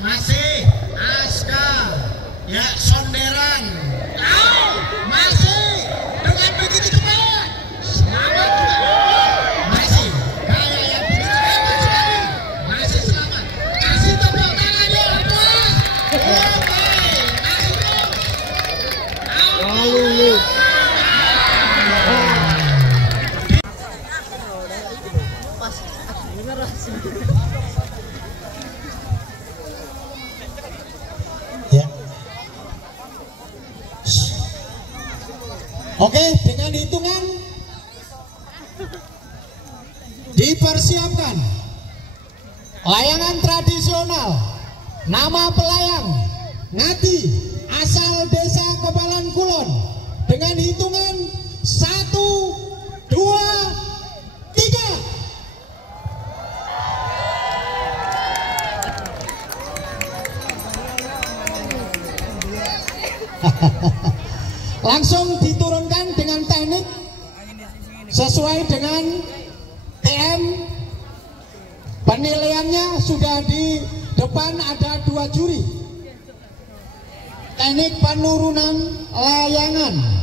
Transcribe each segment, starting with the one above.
masih Aska, ya sonderan, masih dengan begitu cepat, selamat juga, masih kayak yang begitu hebat sekali, masih selamat, kasih tepuk tangannya atas, oke, masih terus, ya. Oke, dengan hitungan dipersiapkan layangan tradisional nama pelayang Ngati asal desa Kebalan Kulon dengan hitungan 1, 2, 3. Langsung diturunkan dengan teknik sesuai dengan TM. Penilaiannya sudah di depan, ada 2 juri. Teknik penurunan layangan.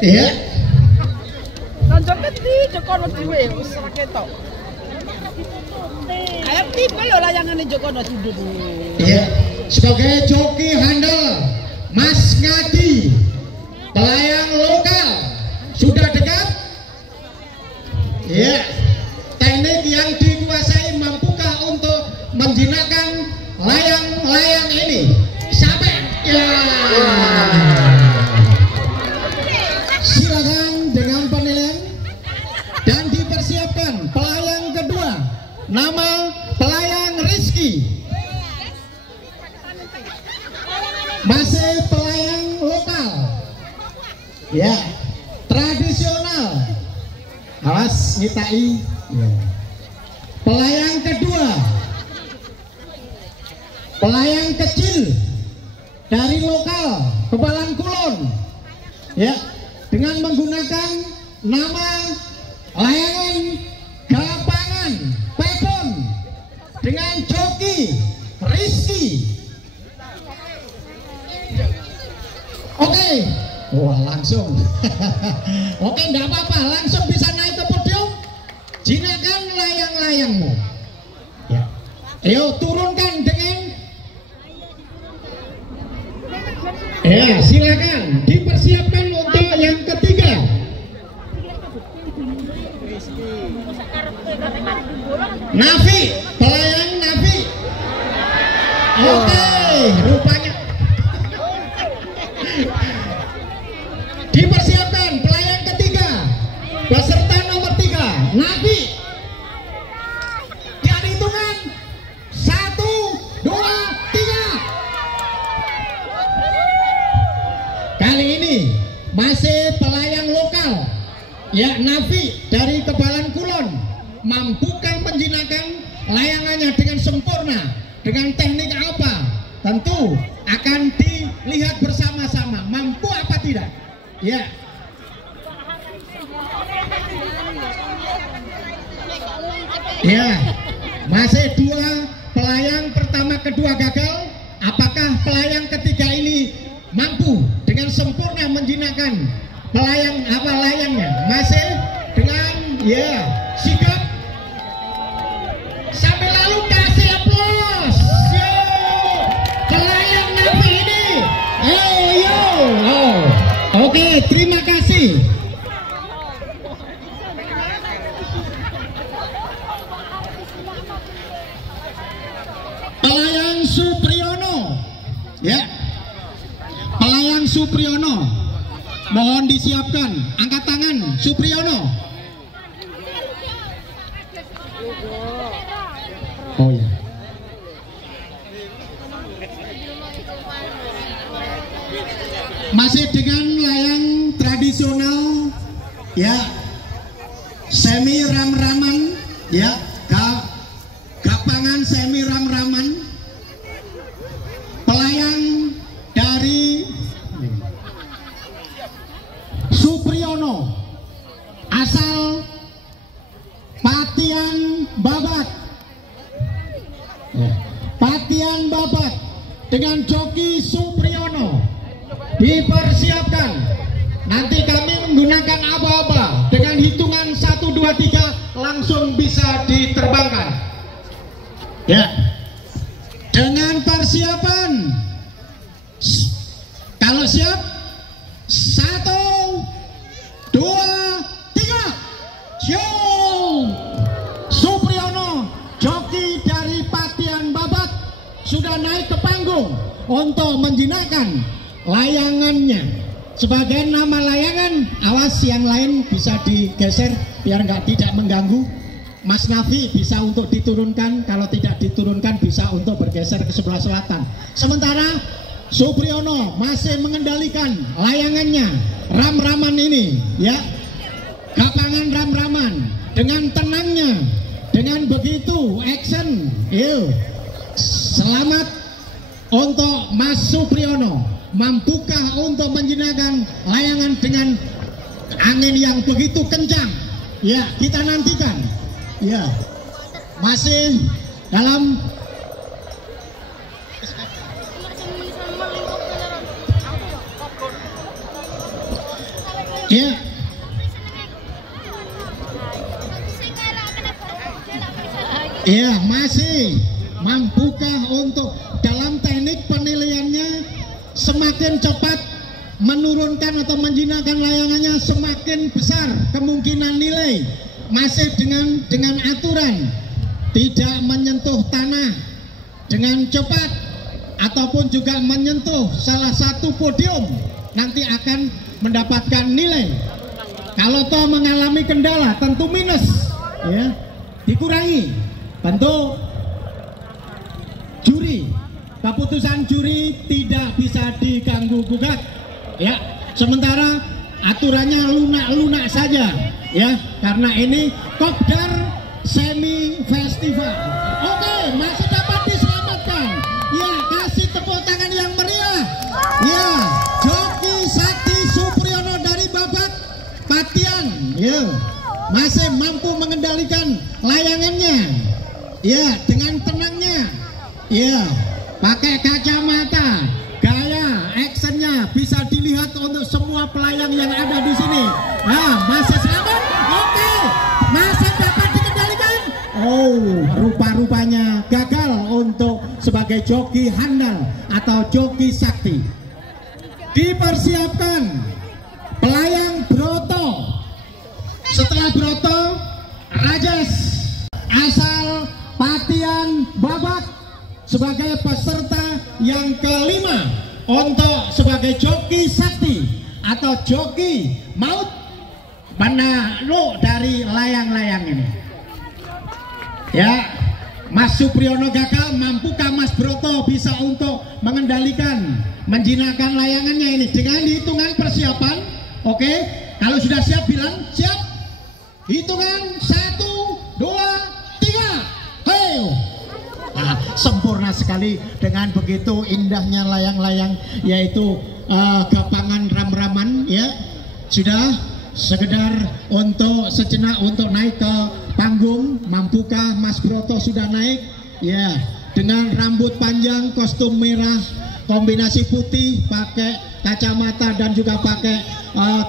Iya. Tonjok gede, Jokono dhewe wis ora ketok. Kayak tipe lho layangane Jokono duduk. Iya. Sebagai joki handal Mas Ngati, pelayang lokal, sudah dekat? Iya. Teknik yang dikuasai mampukah untuk menjinakkan layang-layang ini? Sampai ya. Silakan dengan penilaian dan dipersiapkan pelayang kedua, nama pelayang Rizky, masih pelayang lokal, ya, tradisional, awas ngitai, ya. Pelayang kedua, pelayang kecil dari lokal Kebalan Kulon, ya, dengan menggunakan nama layangan Gapangan Pepon dengan joki Rizky. Oke, wah langsung. Oke, enggak apa-apa, langsung bisa naik ke podium. Jinakan layang-layangmu. Ya. Ayo turunkan dengan. Ya, silakan dipersiapkan untuk yang ketiga. Nafi, pelayang Nafi. Oke, rupanya. Dipersiapkan pelayang ketiga, peserta nomor 3, Nafi. Dan hitungan 1, 2, 3. Kali ini masih pelayang lokal, ya, Nafi dari Kebalan Kulon, mampukah menjinakkan layangannya dengan sempurna, dengan teknik apa? Tentu akan dilihat bersama-sama, mampu apa tidak, ya. Ya, masih 2 pelayang, pertama kedua gagal. Apakah pelayang ketiga ini mampu dengan sempurna menjinakkan pelayang apa layangnya? Masih dengan, ya, sigap. Sampai lalu kasih aplaus. Yo, pelayang Nafi ini. Yo. Oh. Oke, terima kasih. Pelayang Supriyono, ya, pelayang Supriyono, mohon disiapkan, angkat tangan Supriyono. Oh ya. Masih dengan layang tradisional, ya, semi ram-raman ya, gapangan semi ram-raman, pelayang dari Supriyono asal Patian Babat. Patian Babat dengan joki Supriyono dipersiapkan. Nanti kami menggunakan aba-aba dengan hitungan 1, 2, 3 langsung bisa diterbangkan ya. Dengan persiapan, kalau siap 1, 2, 3 show. Supriyono joki dari Patian Babat sudah naik ke panggung untuk menjinakkan layangannya. Sebagai nama layangan, awas yang lain bisa digeser biar tidak mengganggu. Mas Nafi bisa untuk diturunkan, kalau tidak diturunkan bisa untuk bergeser ke sebelah selatan. Sementara Supriyono masih mengendalikan layangannya, ram-raman ini ya, gapangan ram-raman dengan tenangnya, dengan begitu action. Yuk, selamat untuk Mas Supriyono. Mampukah untuk menjinakkan layangan dengan angin yang begitu kencang? Ya, kita nantikan. Ya, masih dalam ya. Ya, masih mampukah untuk dalam teknik penilaiannya? Semakin cepat menurunkan atau menjinakkan layangannya, semakin besar kemungkinan nilai. Masih dengan aturan tidak menyentuh tanah dengan cepat ataupun juga menyentuh salah satu podium, nanti akan mendapatkan nilai. Kalau toh mengalami kendala tentu minus ya, dikurangi. Tentu juri, keputusan juri tidak bisa diganggu gugat ya. Sementara aturannya lunak-lunak saja ya, karena ini Kopdar Semi Festival. Oke, masih dapat diselamatkan ya, kasih tepuk tangan yang meriah ya. Joki Sakti Supriyono dari Babat Patian ya, masih mampu mengendalikan layangannya ya dengan tenangnya ya. Pakai kacamata, gaya actionnya bisa dilihat untuk semua pelayang yang ada di sini. Nah, masih selamat, oke, masih dapat dikendalikan. Oh, rupa-rupanya gagal untuk sebagai joki handal atau joki sakti. Dipersiapkan pelayang Broto. Setelah Broto, Rajas asal Patian Babat sebagai peserta yang kelima untuk sebagai joki sakti atau joki maut penakluk dari layang-layang ini ya. Mas Supriyono gagal, mampukah Mas Broto bisa untuk mengendalikan, menjinakkan layangannya ini dengan hitungan persiapan? Oke, kalau sudah siap bilang siap. Hitungan 1, 2, 3 ayo. Sempurna sekali dengan begitu indahnya layang-layang, yaitu gapangan ram-raman ya. Sudah sekedar untuk sejenak untuk naik ke panggung. Mampukah Mas Broto sudah naik ya, dengan rambut panjang, kostum merah, kombinasi putih, pakai kacamata dan juga pakai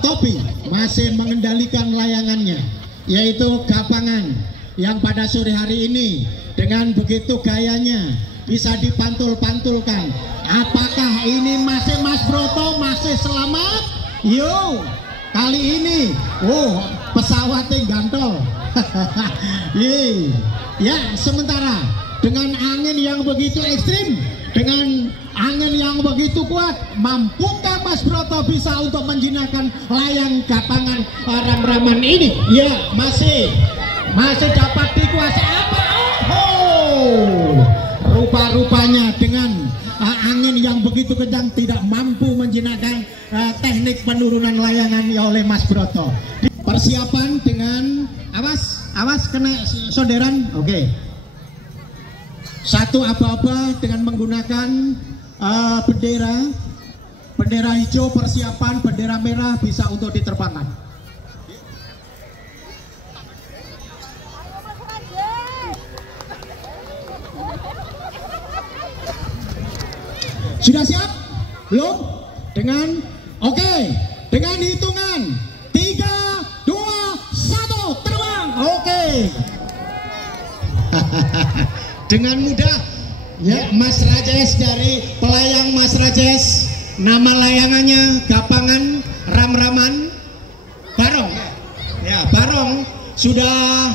topi, masih mengendalikan layangannya, yaitu gapangan yang pada sore hari ini dengan begitu gayanya bisa dipantul-pantulkan. Apakah ini masih Mas Broto masih selamat? Yo, kali ini pesawatnya gantol. Ya, sementara dengan angin yang begitu ekstrim, dengan angin yang begitu kuat, mampukah Mas Broto bisa untuk menjinakkan layang gapangan ram-raman ini? Ya, masih dapat dikuasai. Apa? Rupa-rupanya dengan angin yang begitu kencang tidak mampu menjinakkan teknik penurunan layangan oleh Mas Broto. Persiapan dengan awas kena sonderan. Oke. Satu aba-aba dengan menggunakan bendera hijau persiapan, bendera merah bisa untuk diterbangkan. Sudah siap? Belum? Oke, dengan hitungan 3, 2, 1, terbang. Oke. Dengan mudah ya, Mas Rajes dari pelayang Mas Rajes, nama layangannya Gapangan Ram-Raman Barong. Ya, Barong sudah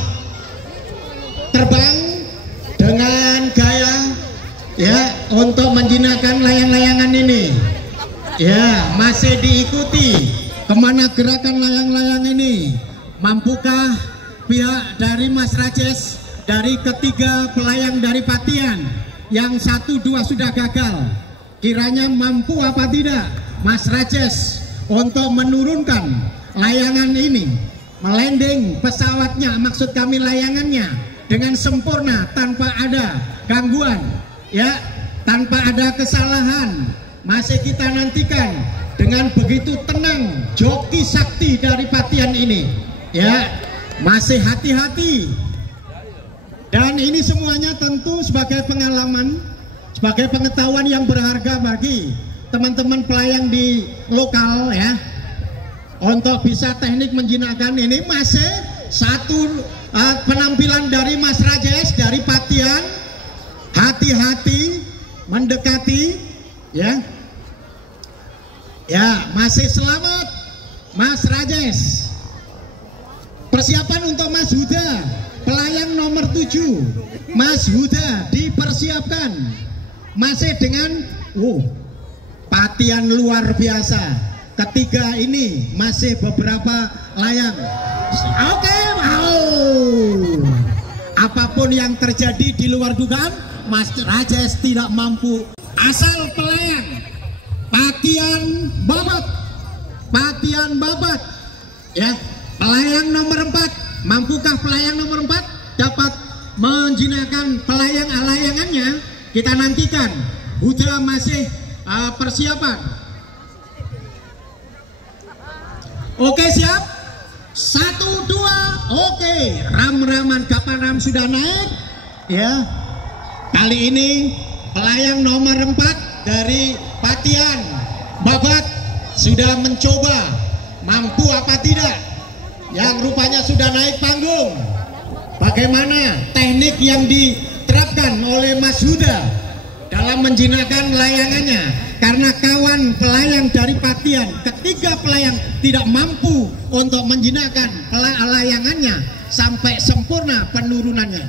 terbang dengan gaya ya untuk menjinakkan layang-layangan ini. Ya, masih diikuti kemana gerakan layang-layang ini. Mampukah pihak dari Mas Rajes, dari ketiga pelayang dari Patian, yang 1, 2 sudah gagal, kiranya mampu apa tidak Mas Rajes untuk menurunkan layangan ini, melanding pesawatnya, maksud kami layangannya, dengan sempurna tanpa ada gangguan ya, tanpa ada kesalahan. Masih kita nantikan dengan begitu tenang joki sakti dari Patian ini ya, masih hati-hati. Dan ini semuanya tentu sebagai pengalaman, sebagai pengetahuan yang berharga bagi teman-teman pelayang di lokal ya, untuk bisa teknik menjinakkan ini. Masih satu penampilan dari Mas Rajes dari Patian, hati-hati mendekati ya. Ya, masih selamat Mas Rajes. Persiapan untuk Mas Huda, pelayang nomor 7. Mas Huda dipersiapkan. Masih dengan Patian luar biasa. Ketiga ini masih beberapa layang. Oke, apapun yang terjadi di luar dugaan, Mas Rajes tidak mampu. Asal pelayang Patian Babat ya, pelayang nomor 4, mampukah pelayang nomor 4 dapat menjinakkan layangannya? Kita nantikan. Huda masih persiapan. Oke, siap? 1, 2, oke. Ram-Raman Gapanram sudah naik ya. Kali ini pelayang nomor 4 dari Patian Babat sudah mencoba, mampu apa tidak, yang rupanya sudah naik panggung. Bagaimana teknik yang diterapkan oleh Mas Huda dalam menjinakkan layangannya, karena kawan pelayang dari Patian, ketiga pelayang tidak mampu untuk menjinakkan layangannya sampai sempurna penurunannya.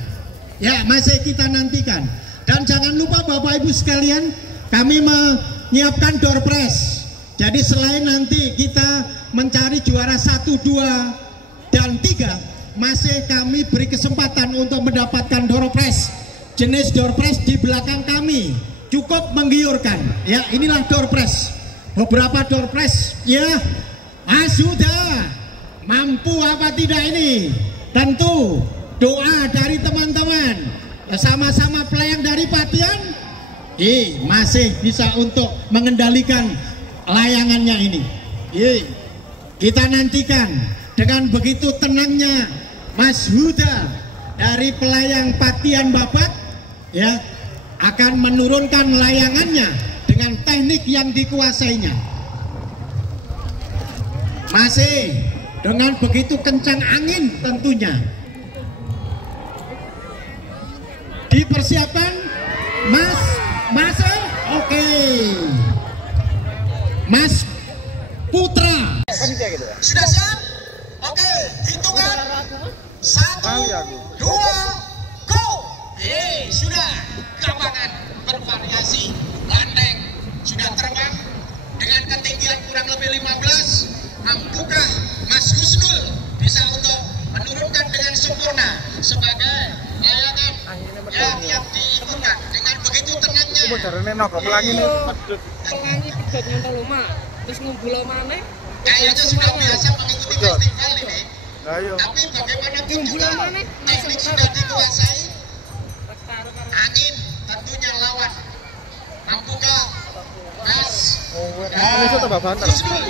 Ya, masih kita nantikan. Dan jangan lupa Bapak Ibu sekalian, kami menyiapkan door prize. Jadi selain nanti kita mencari juara 1, 2, dan 3, masih kami beri kesempatan untuk mendapatkan door prize. Jenis door prize di belakang kami cukup menggiurkan. Ya, inilah door prize. Beberapa door prize. Ya, sudah mampu apa tidak ini? Tentu doa dari teman-teman, sama-sama pelayang dari Patian, masih bisa untuk mengendalikan layangannya ini. Kita nantikan dengan begitu tenangnya Mas Huda dari pelayang Patian Babat ya, akan menurunkan layangannya dengan teknik yang dikuasainya. Masih dengan begitu kencang angin tentunya. Dipersiapkan masih oke. Mas Putra sudah siap? Oke, hitungan 1, 2, go. Sudah. Gapangan bervariasi, landeng sudah terbang dengan ketinggian kurang lebih 15. Mampukah Mas Husnul bisa untuk menurunkan dengan sempurna sebagai layangan yang diikutkan dengan begitu tenangnya? Pelangi pedotnya toloma, terus ngumpul mana? Kayaknya sudah biasa mengikuti festival ini. Tapi bagaimana juga teknik sudah dikuasai. Angin tentunya lawan. Mampukah Mas Husnul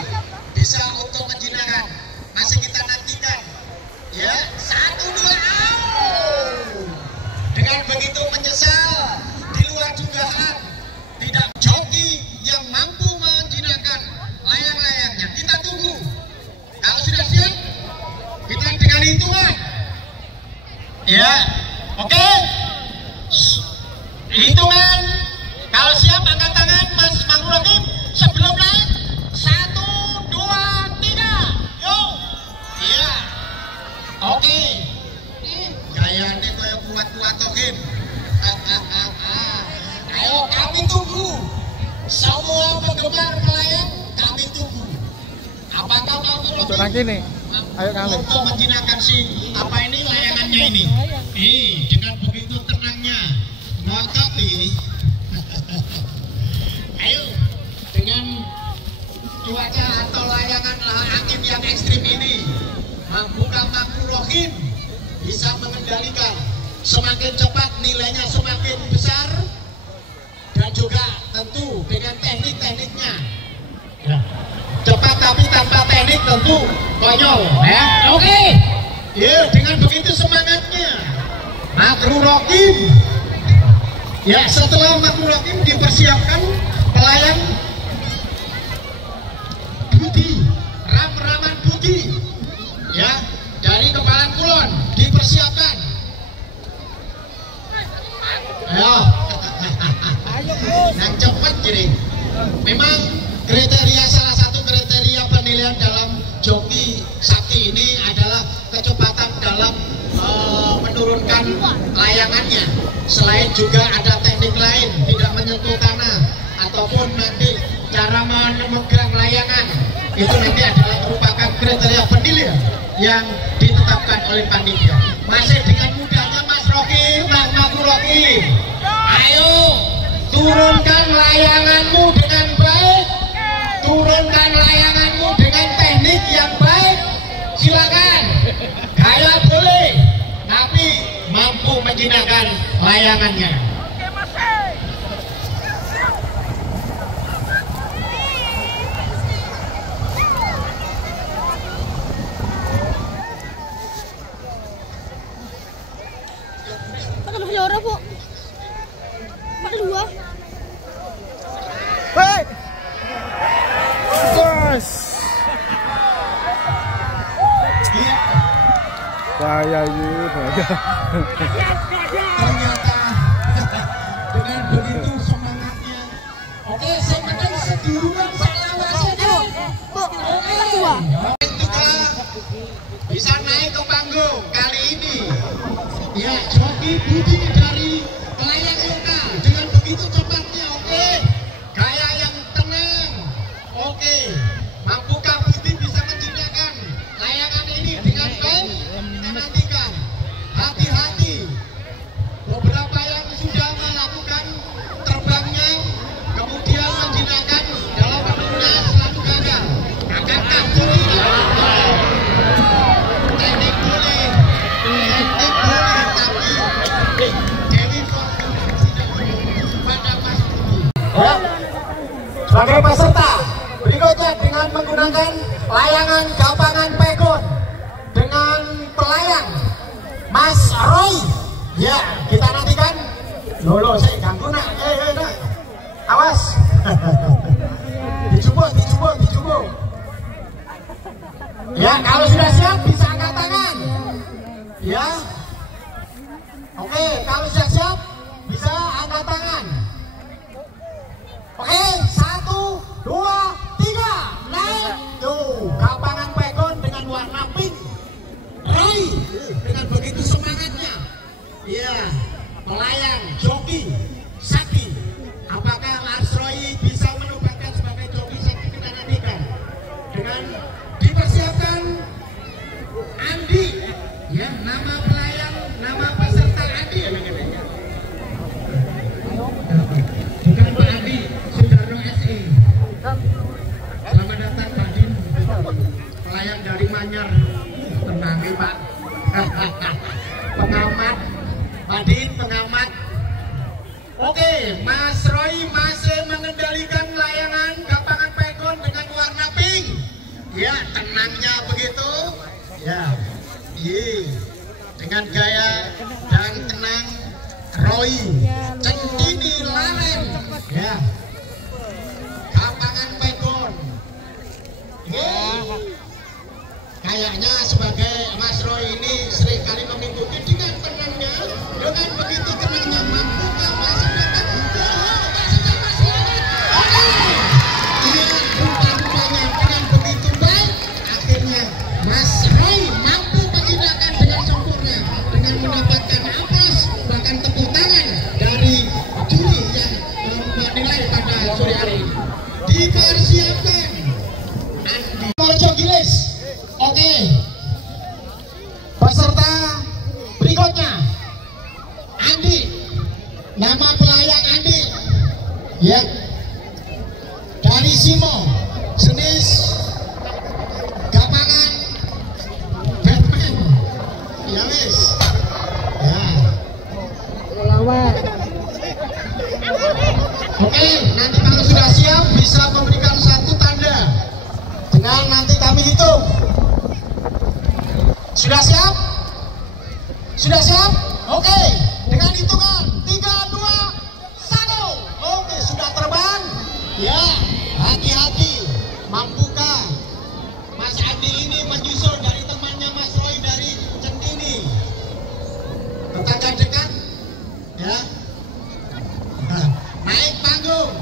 bisa untuk menjinakkan? Masih kita nantikan. Ya, 1-2. Dengan begitu menyesal, di luar dugaan, tidak joki yang mampu menjinakkan layang-layangnya. Kita tunggu. Kalau sudah siap, kita dengan hitungan. Ya, oke. Hitungan. Kalau siap angkat tangan Mas Makmur Hakim sebelum naik. 1, 2, 3. Yo. Iya. Oke. Gaya ini kayak kuat-kuat Hakim. Ayo kami tunggu. Semua penggemar melayang kami tunggu. Apakah Makmur Hakim Ayo kali. untuk menjinakkan si apa ini layangannya ini? Dengan begitu tenangnya ngotopi. Ayo dengan cuaca atau layangan angin yang ekstrim ini, bukan Makmur Hakim bisa mengendalikan. Semakin cepat nilainya semakin besar, dan juga tentu dengan teknik-tekniknya. Ya. Cepat tapi tanpa teknik tentu konyol. Ya. Oke. Ya, dengan begitu semangatnya Makmur Hakim. Ya, setelah Makmur Hakim dipersiapkan pelayang Budi, Raman Budi, ya, dari Kepalan Kulon dipersiapkan. Ayo, yang cepat jadi. Memang kriteria salah satu kriteria penilaian dalam joki sakti ini adalah kecepatan dalam menurunkan layangannya. Selain juga ada teknik lain, tidak menyentuh tanah ataupun nanti cara memegang layangan, itu nanti adalah merupakan kriteria penilaian yang ditetapkan oleh panitia. Masih dengan mudahnya Mas Rocky, Mas Makmur Hakim, ayo turunkan layanganmu dengan baik, turunkan layanganmu dengan teknik yang baik. Silakan, gaya boleh, tapi mampu menjinakkan layangannya. Pakai berapa, Bu? Pakai 2. Hei! Bos! Bahaya ini, bahaya. Ternyata dengan begitu semangatnya. Oke, saya menang seduluan salah saja. Oke, bisa naik ke panggung kali ini. Ya, joki Budi dari pelayang lokal dengan begitu cepatnya. Oke, gaya yang tenang. Oke, mampukah Budi bisa menjinakkan layangan ini dengan baik? Kita nantikan. Hati-hati. Beberapa yang sudah melakukan terbangnya kemudian menjinakkan dalam waktunya selalu gagal. Angkatkan Budi. Teknik boleh, tapi Dewi Fortune tidak pada Mas Budi. Ya. Sebagai peserta berikutnya dengan menggunakan layangan gapangan pegon dengan pelayang Mas Roy. Ya, kita nantikan. Lolo, saya ganggu nak. Nak. Awas. Dijubuk. Ya, kalau sudah siap bisa angkat tangan. Ya. Oke, kalau sudah siap bisa angkat tangan. Oke, 1, 2, 3, naik. Tuh, gapangan pegon dengan warna pink. Roy, dengan begitu semangatnya. Iya, pelayang joki sakti. Apakah Mas Roy bisa menugaskan sebagai joki sakti? Kita nantikan. Dengan dipersiapkan Andi, ya, nama pelayang, nama peserta Andi ya, bukan Pak Andi, Sudarno SI. Selamat datang Pak Din, pelayang dari Manyar. Tenang Pak. Pengamat, Badin pengamat. Oke, Mas Roy masih mengendalikan layangan gapangan pegon dengan warna pink. Ya, tenangnya begitu. Ya, dengan gaya dan tenang Roy Centini Lalen. Ya, gapangan pegon. Kayaknya sebagai Mas Roy ini sering kali mengikuti dengan tenangnya, dengan begitu tenangnya mampukah masih dapat Mas Roy. Oke, iya rupa-rupanya dengan begitu baik, akhirnya Mas Roy mampu menggunakan dengan sempurna dengan mendapatkan aplaus bahkan tepuk tangan dari juri yang menilai pada sore hari ini. Dipersiapkan Andi Morjo Gilis. Oke, peserta berikutnya Andi, nama pelayang Andi, ya, dari Simo, jenis gapangan Batman, ya wis, ya. Oke, nanti kalau sudah siap bisa memberikan satu tanda dengan nanti kami hitung. Sudah siap? Sudah siap? Oke, dengan hitungan 3, 2, 1. Oke, sudah terbang. Ya, hati-hati. Mampukah Mas Andi ini menyusul dari temannya Mas Roy dari Centini? Tetangga dekat? Ya. Nah, naik panggung.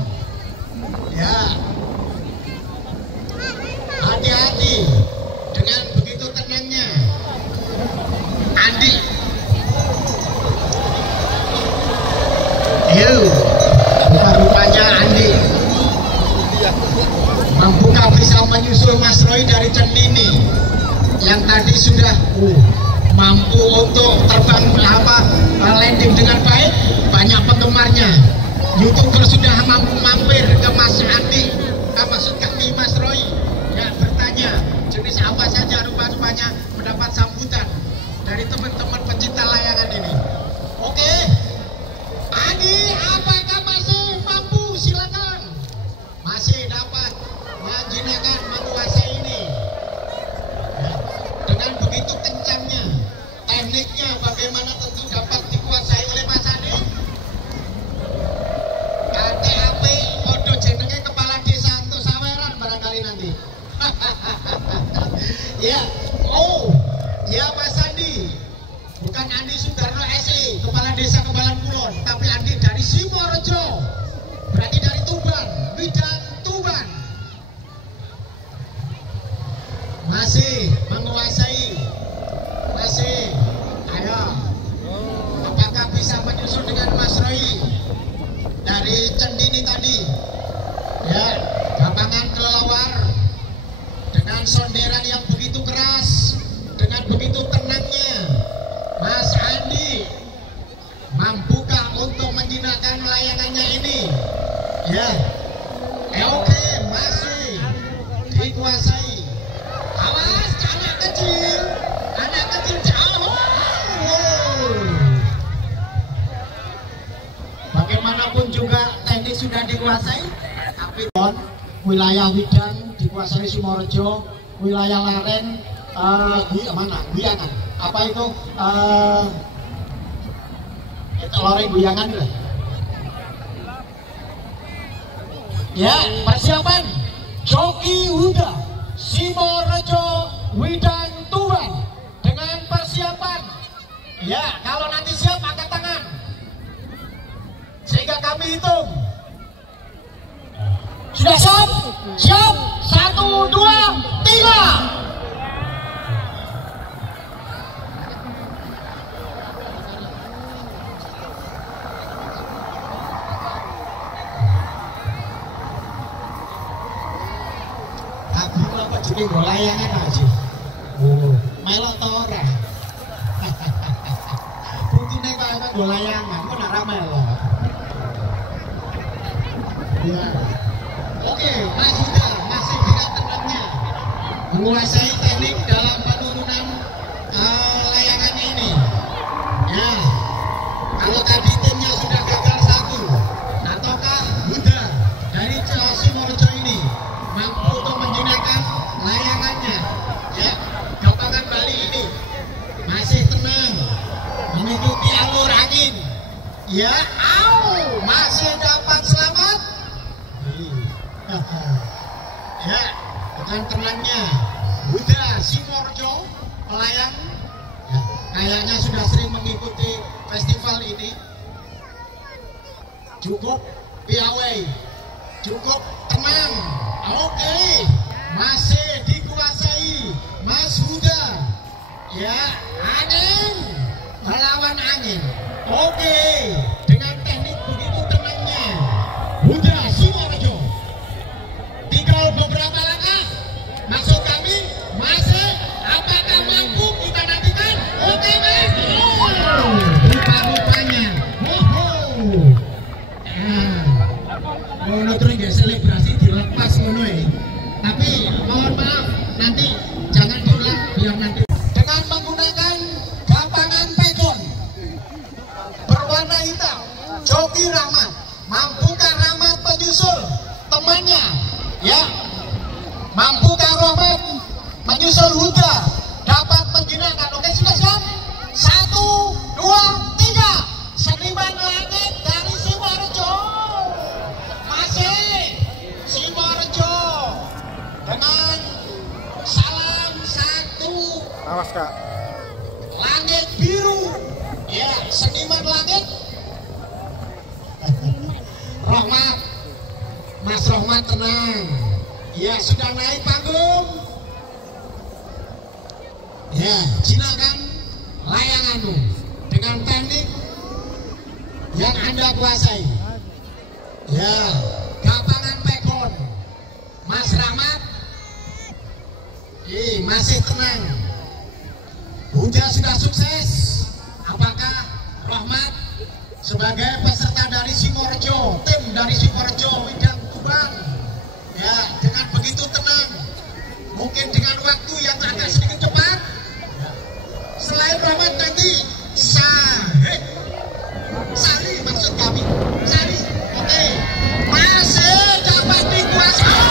Ya. Hati-hati. Dengan begitu tenangnya Andi. Rupa-rupanya Andi mampukah bisa menyusul Mas Roy dari Centini yang tadi sudah mampu untuk terbang landing dengan baik, banyak penggemarnya. YouTuber sudah mampu mampir ke Mas Andi, maksud kami Mas Roy, ya, bertanya jenis apa saja, rupa-rupanya mendapat sambutan dari teman-teman pencinta layangan ini. Oke, Andi, apakah masih mampu? Silakan. Masih dapat menjinakkan menguasai ini. Ya, dengan begitu kencangnya, tekniknya bagaimana tentu dapat dikuasai oleh Mas Andi. KTAP kode jenenge kepala desa untuk Saweran barangkali nanti. Ya, ya Mas Andi, bukan Andi Sudarno SE, kepala desa Kembalan Kulon, tapi Andi dari Simorejo, berarti dari Tuban, Widang Tuban. Masih menguasai, masih, ayo, apakah bisa menyusul dengan Mas Roy dari Centini tadi? Ya, gapangan kelelawar dengan sonderan yang begitu keras, dengan begitu tenangnya Mas Andi mampukah untuk menjinakkan layangannya ini? Ya, oke, masih dikuasai. Awas, anak kecil jauh. Bagaimanapun juga teknik sudah dikuasai, tapi wilayah Widang dikuasai Simorejo, wilayah Laren Guyangan. Apa itu? Loreng Guyangan lah. Ya, persiapan Joki Huda Simorejo Widang Tuban dengan persiapan. Ya, kalau nanti siap angkat tangan sehingga kami hitung. Sudah siap? Siap. 1, 2, 3. Jadi layangan aja. Melok to ora. Buktine kaya layangan, kok ora melok. Ya. Oke, Mas Huda masih dengan tenangnya menguasai teknik dalam penurunan layangan Ya, masih dapat selamat. Ya, dengan tenangnya Huda Simorjo pelayang. Ya, kayaknya sudah sering mengikuti festival ini. Cukup piawai, cukup tenang. Oke, masih dikuasai Mas Huda. Ya, angin melawan angin. Oke, dengan teknik begitu tenangnya Huda Simorjo. Tinggal beberapa langkah. Maksud kami masih, apakah mampu kita nantikan? Oke, Mas. Rupa-rupanya. Ngono terus nggak selebrasi dilepas ngono ya. Tapi mohon maaf, nanti jangan diulang biar nanti. Dengan menggunakan gapangan pegon berwarna hitam, Joki Rahmat. Mampukah Rahmat menyusul temannya? Ya, mampukah Rahmat menyusul Huda dapat menjinakkan? Oke, sudah siap? 1, 2, 3. Seniman langit dari Simorjo. Masih Simorjo dengan salam 1. Awas Kak. Langit biru. Ya, seniman langit. Rahmat, Mas Rahmat tenang. Ya, sudah naik panggung. Ya, jinakan layanganmu dengan teknik yang Anda kuasai. Ya, gapangan pegon. Mas Rahmat masih tenang. Huda sudah sukses. Apakah Rahmat sebagai peserta dari Simorjo, tim dari Simorjo Widang Tuban, ya, dengan begitu tenang, mungkin dengan waktu yang agak sedikit cepat, ya. Selain Rahmat nanti Sari maksud kami, Sari, oke, masih dapat dikuasai.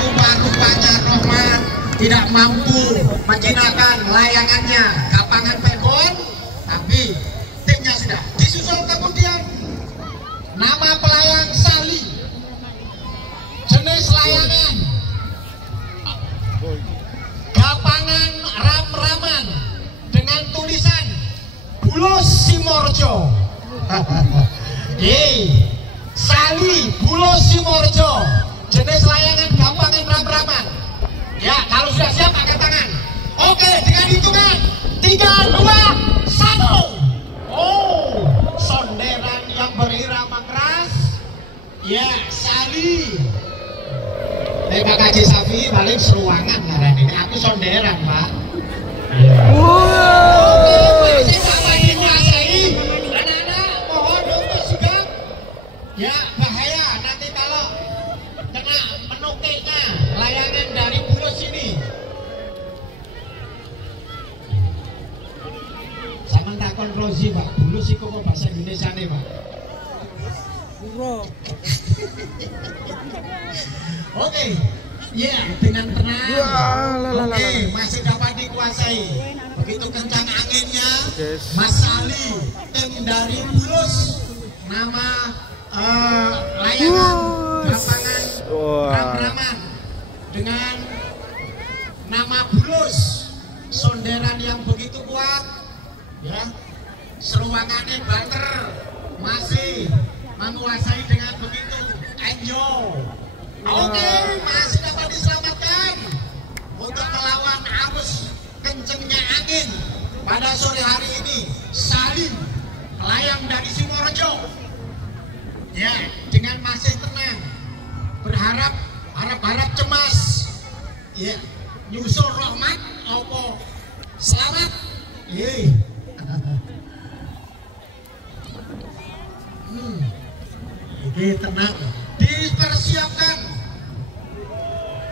Rupa-rupanya Rahmat tidak mampu menjinakkan layangannya, gapangan pegon, tapi timnya sudah disusul. Kemudian nama pelayang Sali, jenis layangan gapangan ram-raman dengan tulisan Bulus Simorjo. Sali Bulus Simorjo, jenis layangan gapangan ram-raman. Ya, kalau sudah siap angkat tangan. Oke, dengan hitungan 3, 2, 1. Oh, sonderan yang berirama keras. Ya, Sali. Pak Haji Safi paling seruangan karena ini. Aku sonderan, Pak. Oke, masih dapat dikuasai. Anak-anak, mohon untuk sigap. Ya, bahaya nanti kalau kena menukiknya layangan dari Bulus ini. Sama takon Rozi, Pak. Bulus itu kok bahasa Indonesia nih, Pak. Oke, ya, dengan tenang. Oke, masih dapat dikuasai. Begitu kencang anginnya, Mas Sali, tim dari Bulus, nama layangan gapangan ram-raman dengan nama Bulus, sonderan yang begitu kuat, ya, seruangannya banter, masih menguasai dengan begitu enjoy. Oke, masih dapat diselamatkan untuk melawan arus kencengnya angin pada sore hari ini. Salim, pelayang dari Simorjo, ya, dengan masih tenang, berharap, harap cemas, ya, nyusul Rahmat, opo selamat, Oke, tenang, dipersiapkan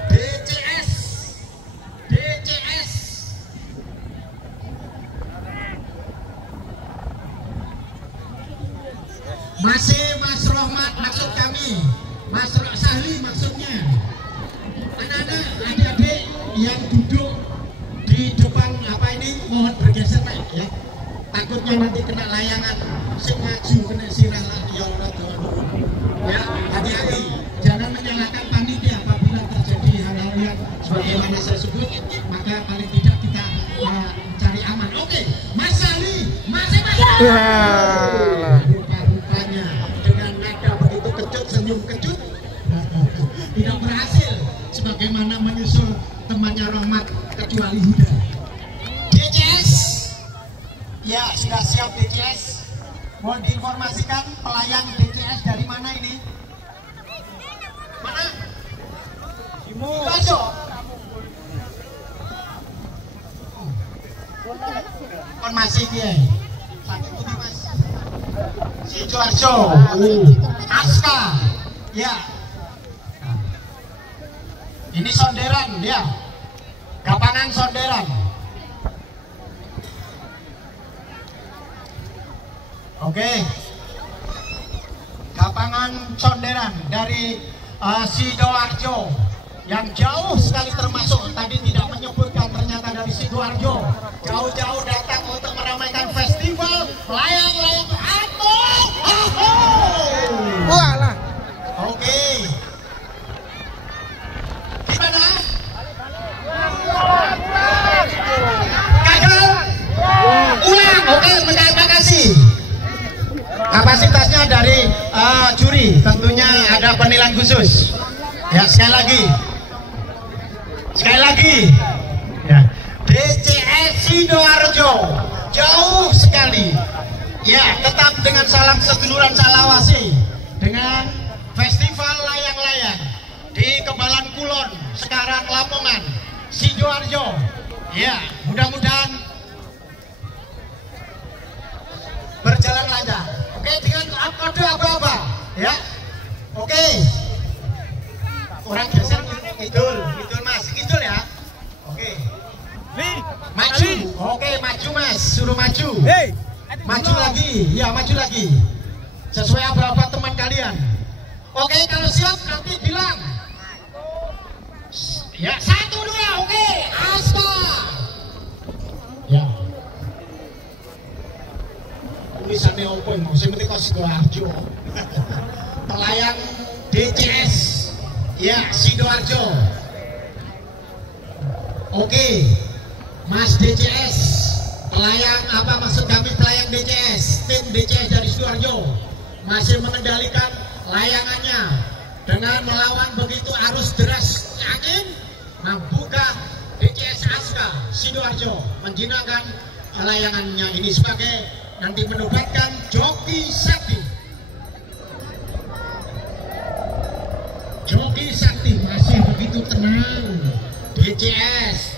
DCS masih Mas Rahmat maksud kami, Mas Sahli maksudnya. Anak-anak, adik-adik yang duduk di depan apa ini mohon bergeser, Pak, ya. takutnya nanti kena layangan sing maju kena sirah ya ya, hati-hati jangan menyalahkan panitia apabila terjadi hal-hal yang sebagaimana saya sebut, maka paling tidak kita cari aman. Oke, Mas Ali masih rupa-rupanya dengan nada begitu kecut, senyum kecut tidak berhasil sebagaimana menyusul temannya Rahmat kecuali Huda. DCS ya sudah siap. DCS mohon diinformasikan pelayang DCS dari mana ini? Mana? Sidoarjo. Kon masih dia. Sakit putih Mas. Sidoarjo. Aska. Ya. Ini sonderan ya. Gapangan sonderan. Oke. Gapangan sonderan dari Sidoarjo yang jauh sekali, termasuk tadi tidak menyebutkan ternyata dari Sidoarjo jauh-jauh datang untuk meramaikan festival layang-layang Atung. Walah. Oke. Gimana? Gagal? Ulang. Oke, terima kasih. Kapasitasnya dari juri tentunya ada penilaian khusus. Ya, sekali lagi ya, DCS Sidoarjo jauh sekali ya, tetap dengan salam seduluran salawasi dengan festival layang-layang di Kebalan Kulon, sekarang Lamongan, Sidoarjo ya, mudah-mudahan berjalan lancar. Oke, dengan kode apa-apa ya. Oke, orang geser ngidul Mas, ngidul ya. Oke, maju. Oke, maju Mas, suruh maju. Maju lagi, ya maju lagi. Sesuai apa-apa teman kalian. Oke, kalau siap nanti bilang. Ya, 1, 2, oke, Aska. Ya. Tulisannya apa yang mau? Saya penting kok Sidoarjo. Pelayang DCS. Ya, Sidoarjo. Oke, Mas DCS, pelayang apa maksud kami pelayang DCS, tim DCS dari Sidoarjo masih mengendalikan layangannya dengan melawan begitu arus deras angin, membuka DCS Aska Sidoarjo menjinakkan layangannya ini sebagai nanti menobatkan joki sakti. Joki sakti masih begitu tenang. DCS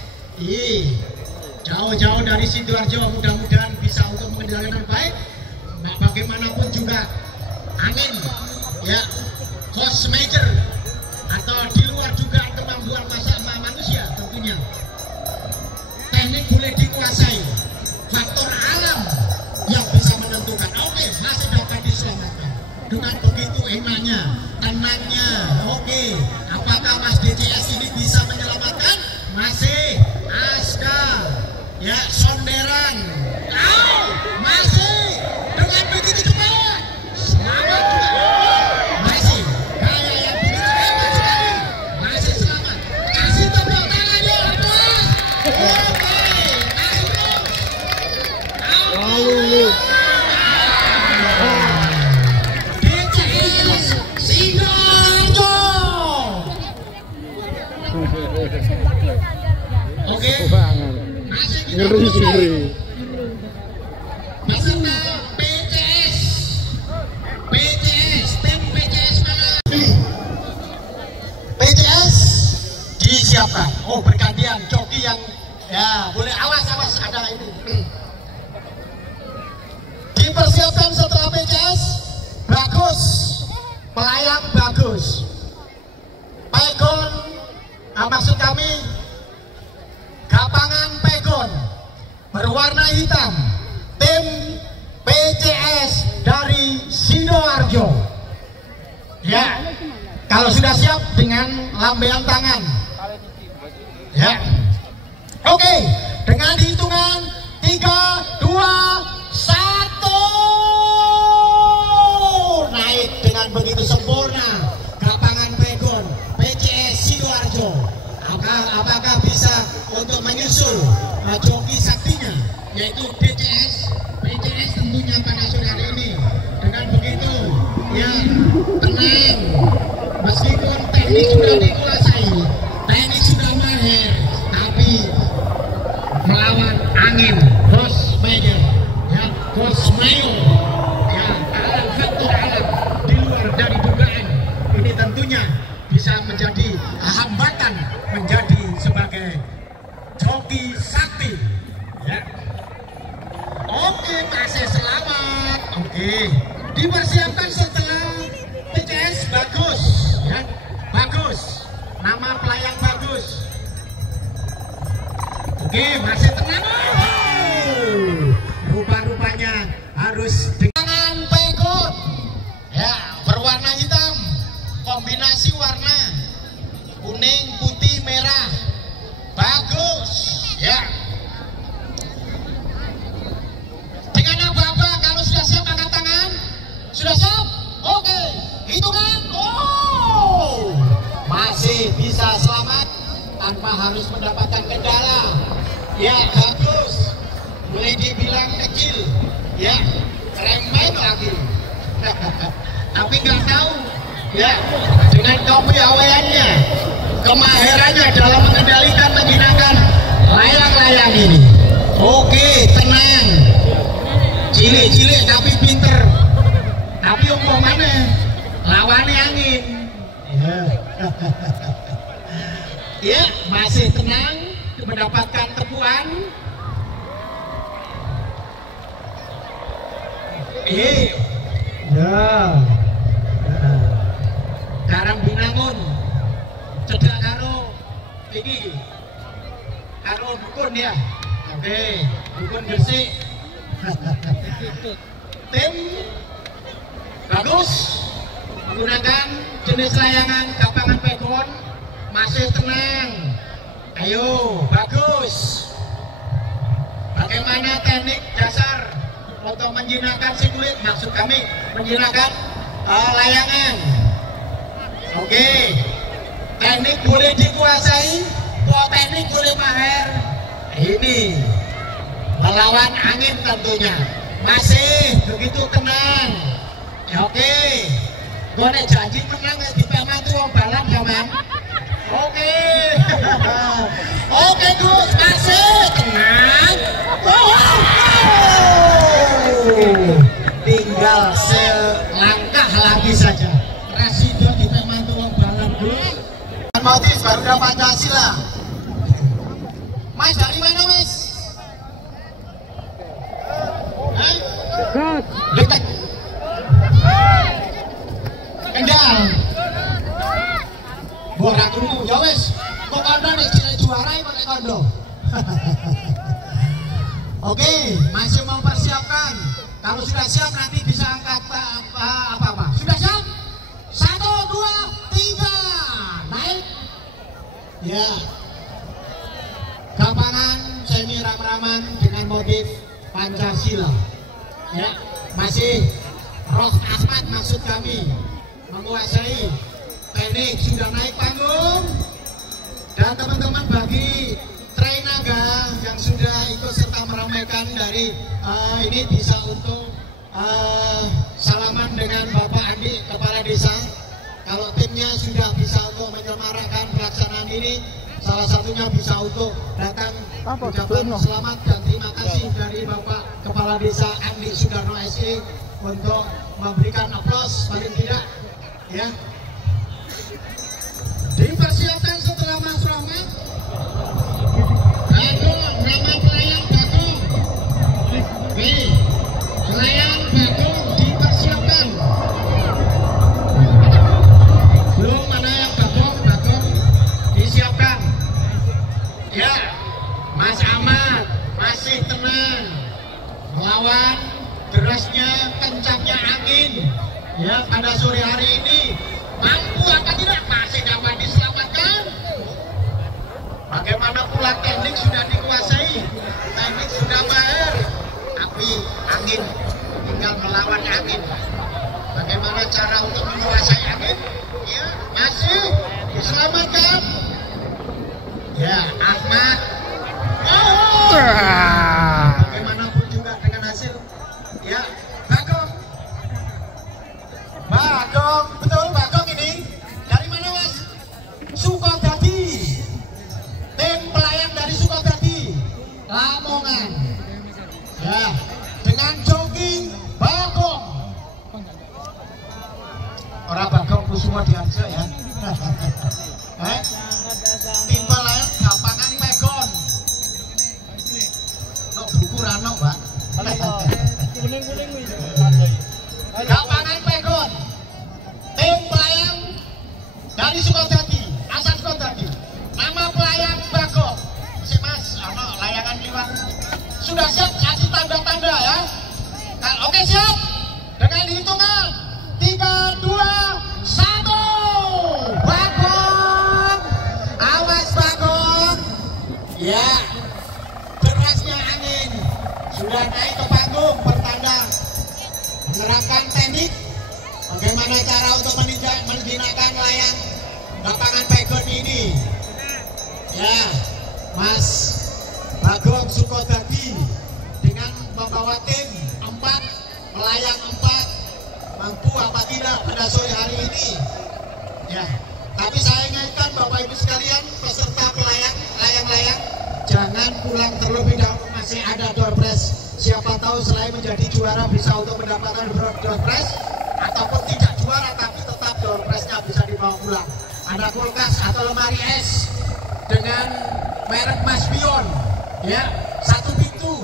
jauh-jauh dari Sidoarjo, mudah-mudahan bisa untuk mengendalikan baik. Bagaimanapun juga angin ya, force major atau di luar juga kemampuan manusia tentunya. Teknik boleh dikuasai, faktor alam yang bisa menentukan. Oke, masih dapat diselamatkan dengan begitu emaknya, tenangnya. Oke, apakah Mas DCS ini bisa menyelamatkan? Masih. Aska ya, sonderan masih dengan begitu cepat, selamat juga. Masih gaya yang begitu hebat sekali, masih selamat. Kasih tepuk tangannya bos. Oke, kasih terus. DCS Sidoarjo. Oke, ngeri. beserta PCS, tim PCS mana? PCS disiapkan. Oh, bergantian joki yang ya boleh, awas ada ini. Dipersiapkan setelah PCS, bagus, pelayang bagus. Pegon, maksud kami gapangan pegon berwarna hitam, tim PCS dari Sidoarjo. Ya, kalau sudah siap dengan lambaian tangan. Ya, oke, dengan hitungan 3, 2, 1. menyusul joki saktinya yaitu DCS tentunya pada sore hari ini. Dengan begitu ya tenang, meskipun teknik sudah dikuasai, teknik sudah mahir, tapi melawan angin Bos Mayor ya, Bos Mayor ya, alam faktor alam di luar dari dugaan. Ini tentunya bisa menjadi hambatan menjadi sebagai joki sakti ya. Oke, masih selamat. Oke, dipersiapkan setelah TCS bagus ya, bagus, nama pelayang bagus. Oke, masih tenang. Rupa-rupanya harus dengan pekot ya, berwarna hitam, kombinasi warna kuning, putih, merah, bagus ya. Dengan apa-apa, kalau sudah siap angkat tangan. Sudah siap? Oke, hitungan. Oh, masih bisa selamat tanpa harus mendapatkan kendala. Ya, bagus. Boleh dibilang kecil ya, remeh lagi. Tapi nggak tahu ya, dengan kepiawaiannya, kemahirannya dalam mengendalikan, menjinakkan layang-layang ini. Oke, tenang, cilik-cilik tapi pinter. Tapi umpamanya lawannya angin ya, masih tenang, mendapatkan tepuan. Ya, Karang Binangun cedak karo iki karo dukun ya. Oke, dukun Gresik. Tim bagus, menggunakan jenis layangan kapangan pegon, masih tenang. Ayo, bagus. Bagaimana teknik dasar untuk menjinakkan si kulit, maksud kami menjinakkan layangan. Oke, teknik boleh dikuasai, teknik boleh mahir. Ini melawan angin tentunya, masih begitu tenang. Oke, gue nek janji tenang di peman tuh wong balan ya man. Oke, oke Gus, masih tenang. Tinggal selangkah lagi saja. Presiden di peman tuh wong balan Gus. Motif Garuda Pancasila. Mas dari mana Mas? Dekat. Kendal. Buah rakumu, ya wes. Kok kondo nih cilek juara kok nek kondo. Oke, masih mempersiapkan. Kalau sudah siap nanti bisa angkat apa-apa. Sudah siap? 1, 2, 3. Naik. Ya. Gapangan semi ram-raman dengan motif Pancasila. Ya, masih Roh Ahmad maksud kami menguasai teknik, sudah naik panggung. Dan teman-teman bagi Trainaga yang sudah ikut serta meramaikan dari ini bisa untuk salaman dengan Bapak Andi Kepala Desa. Kalau timnya sudah bisa untuk menyemarakkan pelaksanaan ini, salah satunya bisa untuk datang ucapan selamat dan terima kasih dari Bapak Kepala Desa Andi Sudarno SE untuk memberikan aplaus paling tidak ya. Dipersiapkan setelah Mas Rahmat. Bagong, nama pelayang Bagong. Oke, pelayang Bagong dipersiapkan. Belum mana yang Bagong disiapkan. Ya, Mas Ahmad masih tenang melawan derasnya kencangnya angin ya pada sore hari ini. Mampu apa tidak masih dapat diselamatkan. Bagaimana pula teknik sudah dikuasai, teknik sudah mahir, tapi angin tinggal melawan angin. Bagaimana cara untuk menguasai angin? Ya, masih diselamatkan. Ya, Ahmad. Rano, Pak. Kuning-kuning iki. Gapangan pegon. Tim pelayang dari Sukadadi, asal Sukadadi. Nama pelayang Bagong. Si Mas, layangan liwat. Sudah siap kasih tanda-tanda ya. Nah, oke siap. Dengan hitungan 3, 2, 1. Bagong. Awas Bagong. Ya. Derasnya angin. Sudah naik ke panggung pertanda menerapkan teknik bagaimana cara untuk menjinakkan layang lapangan pegon ini. Ya, Mas Bagong Sukadadi dengan membawa tim 4, melayang 4, mampu apa tidak pada sore hari ini. Ya, tapi saya ingatkan Bapak Ibu sekalian, peserta pelayang, layang-layang, jangan pulang terlebih dahulu, masih ada door prize. Siapa tahu selain menjadi juara bisa untuk mendapatkan door prize, ataupun tidak juara tapi tetap door prize-nya bisa dibawa pulang. Ada kulkas atau lemari es dengan merek Mas Bion, ya, 1 pintu.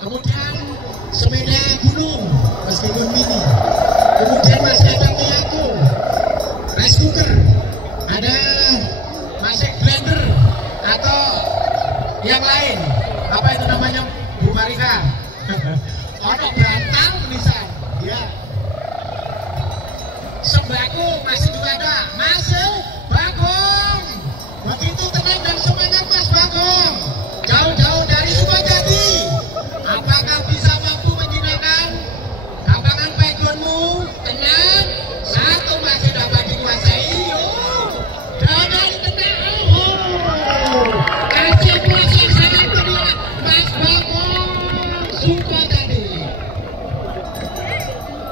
Kemudian sepeda gunung meskipun mini. Kemudian masih ada Tiago, rice cooker, ada masih blender atau yang lain. Apa itu namanya, Bu Marika? Ono bantal tulisan, ya. Sembako masih juga ada, masih Bagong. Begitu tenang dan semangat Mas Bagong. Jauh-jauh dari Sukadadi. Apakah bisa mampu menjinakkan lapangan pegonmu? Tenang, 1 masih dapat dikuasai. Jangan tenang. Kasih kuasa sangat meriah Mas Bagong Sukadadi.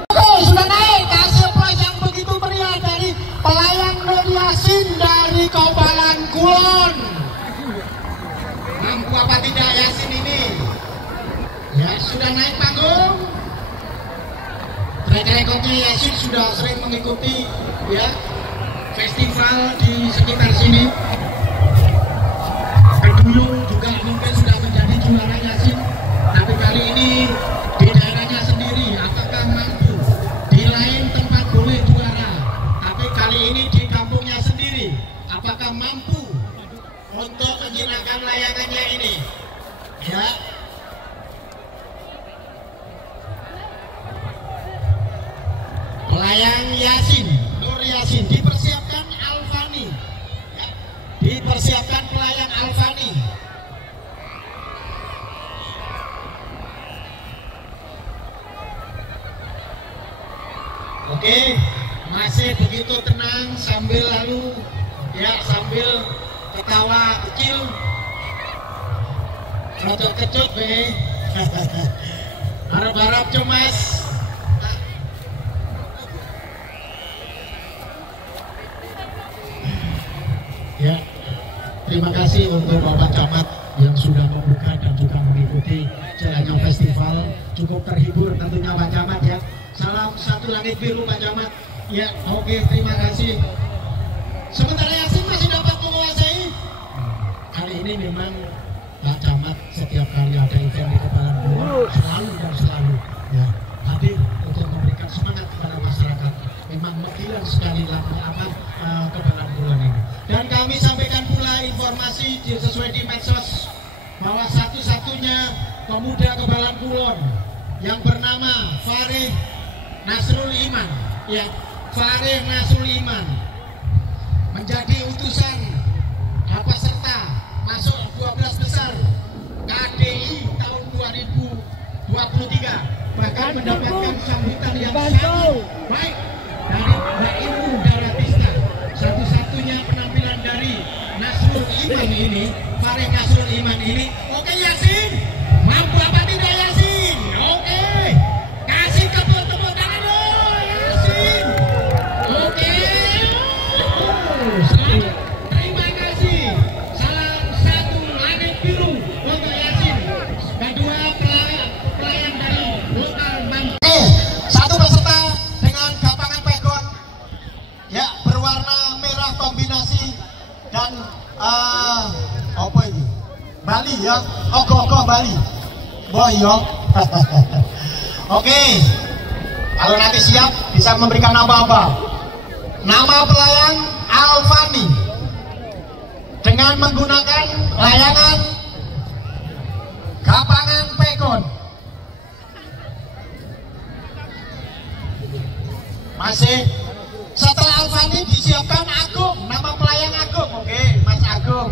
Oke, sudah naik. Kasih prize yang begitu meriah dari pelayang Nur Yasin dari Kaupalan Kulon. Mampu apa tidak Yasin ini? Ya, sudah naik panggung. Track recordnya Yasin sudah sering mengikuti ya festival di sekitar sini. Dulu juga mungkin sudah menjadi juara Yasin, tapi kali ini di daerahnya sendiri. Apakah mampu? Di lain tempat boleh juara, tapi kali ini di kampungnya sendiri. Apakah mampu untuk menjinakkan layangannya ini? Ya. Pelayang Yasin, Nur Yasin, dipersiapkan Alfani. Ya. Dipersiapkan pelayang Alfani. Oke, masih begitu tenang sambil lalu ya sambil ketawa kecil. Rotok kecut be. Harap-harap cemas. Ya, terima kasih untuk Bapak Camat yang sudah membuka dan juga mengikuti jalannya festival. Cukup terhibur tentunya Pak Camat ya. Salam satu langit biru Pak Camat. Ya, oke, terima kasih. Sementara Yasin masih dapat menguasai. Kali ini memang Pak Camat setiap kali ada event di Kaupalan Kulon selalu ya hadir untuk memberikan semangat kepada masyarakat. Memang menggilang sekali Kaupalan Kulon ini. Dan kami sampaikan pula informasi sesuai di medsos bahwa satu-satunya pemuda Kaupalan Kulon yang bernama Farih Nasrul Iman, ya, Farih Nasrul Iman menjadi utusan peserta masuk 12 besar KDI tahun 2023, bahkan mendapatkan sambutan yang sangat baik dari Mbak Ibu Daratista. Satu-satunya penampilan dari Nasrul Iman ini, Farih Nasrul Iman ini. Oke Yasin, mampu apa tidak Yasin? Oke, kasih tepuk tangan dong Yasin. Oke, selamat, terima kasih. Salam satu langit biru untuk Yasin. Kedua pelayan dari lokal Mampu. Oke, satu peserta dengan gapangan pegon ya berwarna merah kombinasi dan apa ini? Bali ya, ogoh-ogoh Bali. Boyo. Oke. Kalau nanti siap bisa memberikan apa-apa. Nama pelayang Alfani dengan menggunakan layangan Gapangan Pekon. Masih setelah Alfani disiapkan Agung, nama pelayang Agung. Oke, Mas Agung.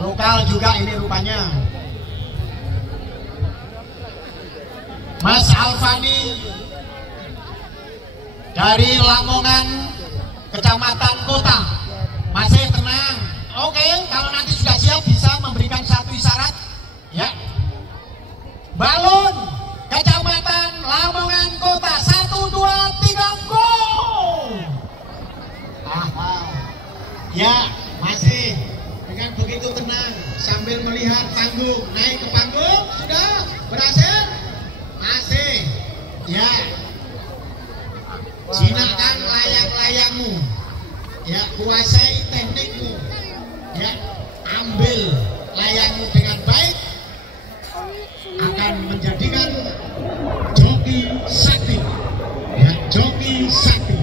Lokal juga ini rupanya. Mas Alfani dari Lamongan, Kecamatan Kota. Masih tenang. Oke, kalau nanti sudah siap bisa memberikan satu isyarat. Ya. Balon Kecamatan Lamongan Kota 1, 2, 3 go. Ya, masih dengan begitu tenang sambil melihat panggung. Naik ke panggung, sudah berhasil? Masih. Ya. Jinakkan layang-layangmu. Ya, kuasai teknikmu. Ya, ambil layangmu dengan baik, akan menjadikan joki sakti. Ya, joki sakti.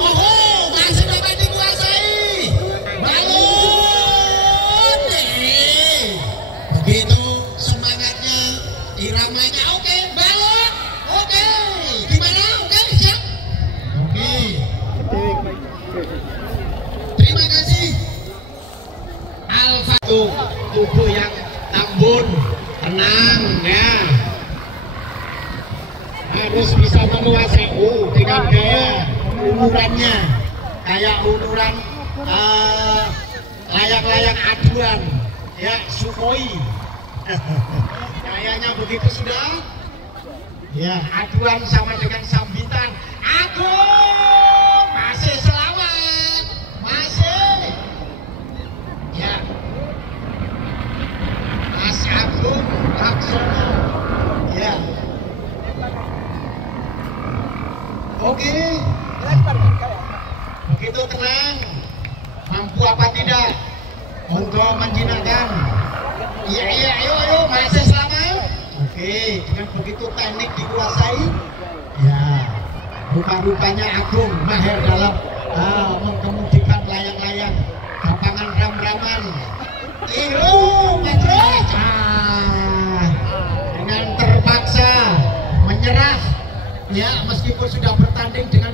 Oh, masih dapat dikuasai. Balon. Begitu semangatnya, iramanya. Oke, balon. Oke, gimana? Oke, siap. Oke. Terima kasih. Alfa tubuh yang tambun, tenang ya. Harus bisa menguasai dengan gaya ulurannya, kayak uluran layang-layang aduan ya, Sukhoi. Kayaknya begitu sudah. Ya, aduan sama dengan sambitan. Agung masih selamat, masih. Ya, Mas Agung Laksono. Ya. Oke. Begitu tenang. Mampu apa tidak untuk menjinakkan? Iya, ayo, masih selamat. Oke, dengan begitu teknik dikuasai. Ya, rupa-rupanya Agung mahir dalam mengemudikan layang-layang Gapangan ram-raman. Iyo, Patrick. Dengan terpaksa menyerah. Ya, meskipun sudah bertanding dengan